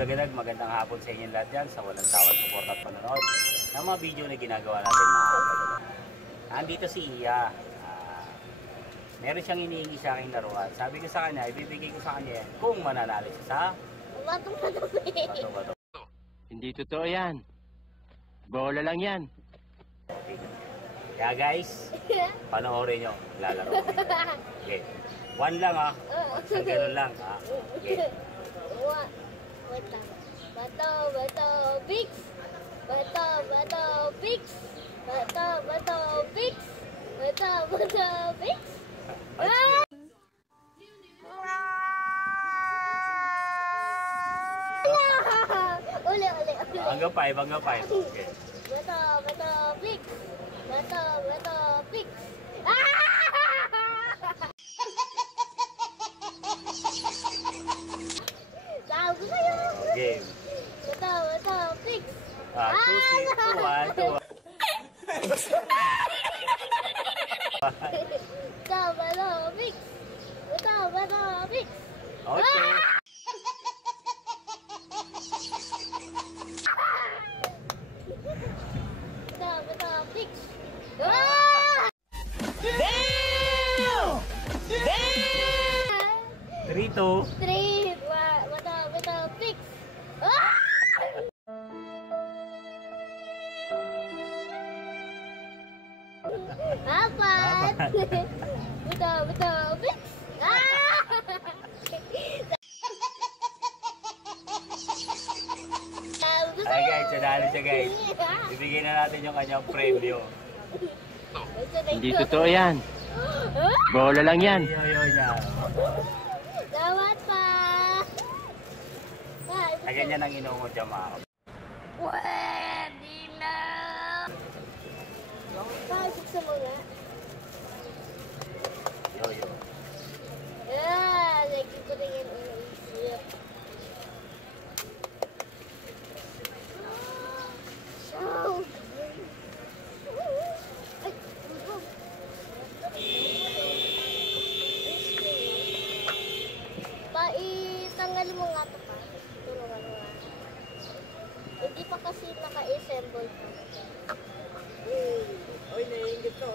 Vlogadag, magandang hapon sa inyong lahat dyan sa walang sawang suporta at panonood ng mga video na ginagawa natin mga kapatid. Andito si Iya. Meron siyang inihingi sa aking laruan. Sabi ko sa kanya, ibibigay ko sa kanya yan kung mananalo siya sa bato-bato. Hindi totoo yan. Bola lang yan. Okay. Kaya guys, panoorin nyo. Lalaro. Okay. One lang ha. Isang ganun lang ha. Okay. Bato, Bix! Bato, Bix! Bato, Bix! Bato, Bix! Uli. Hanggang 5, hanggang 5. Okay. Bato, Bix! Bato, Bix! Sabi sa'yo! Game. Bato, Bix! 2, 6, 2, 1, 2, 1. Bato, Bix! Bato, Bix! Okay. Bato, Bix! 3, 2. 3! Bato, Bix! Apat! Bato, Bix! Ay guys, nanalo siya guys. Ibigay na natin yung kanyang premyo. Hindi totoo yan. Bola lang yan. Yo niya. Dapat pa! Ay ganyan ang inuungod siya mga kapatid. Pwede na! Buksan mo nga. Yo. Lagi ko na yan iniisip. So, itanggalin mo nga ito pa. Tulungan mo nga. Hindi pa kasi naka-assemble pa. Uy, naiingit ko.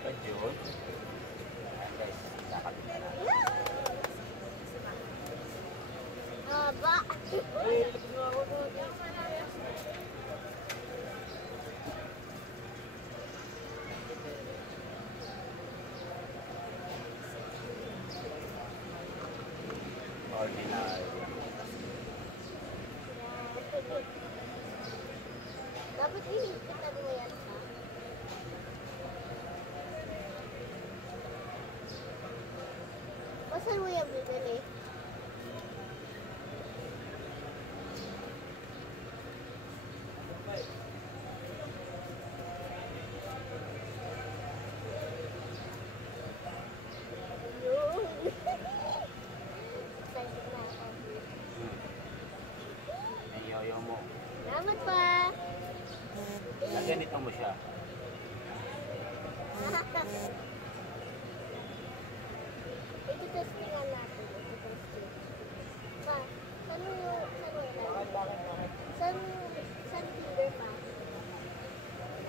Pag-yun. Ayan guys, nakabit na natin. Haba. Ordinary. Dapat hihigpitan mo yan ha. Masan mo yan bibili? Excited na ako. Ay yoyo mo. Salamat pa! Na ganito mo siya. Ito-testingan natin. Ito-testing. Pa, saan mo yung... Saan dealer pa?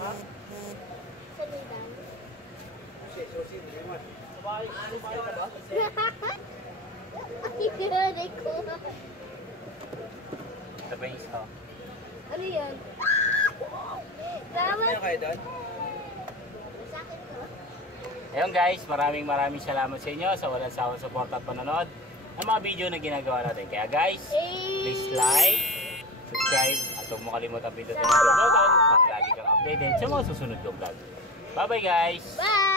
Ha? Saan yung dam? Susi, hindi mo. Sabay ka ba? Ay, hindi ko. Ito ba yung isa? Ano yun? Salamat! Ano kayo doon? Sa akin to. Ayun guys, maraming salamat sa inyo sa walang sawang suporta at panonood ng mga video na ginagawa natin. Kaya guys, please like, subscribe, at huwag mo kalimutan pindutin ang bell button para lagi kang updated sa mga susunod kong vlog. Bye bye guys! Bye!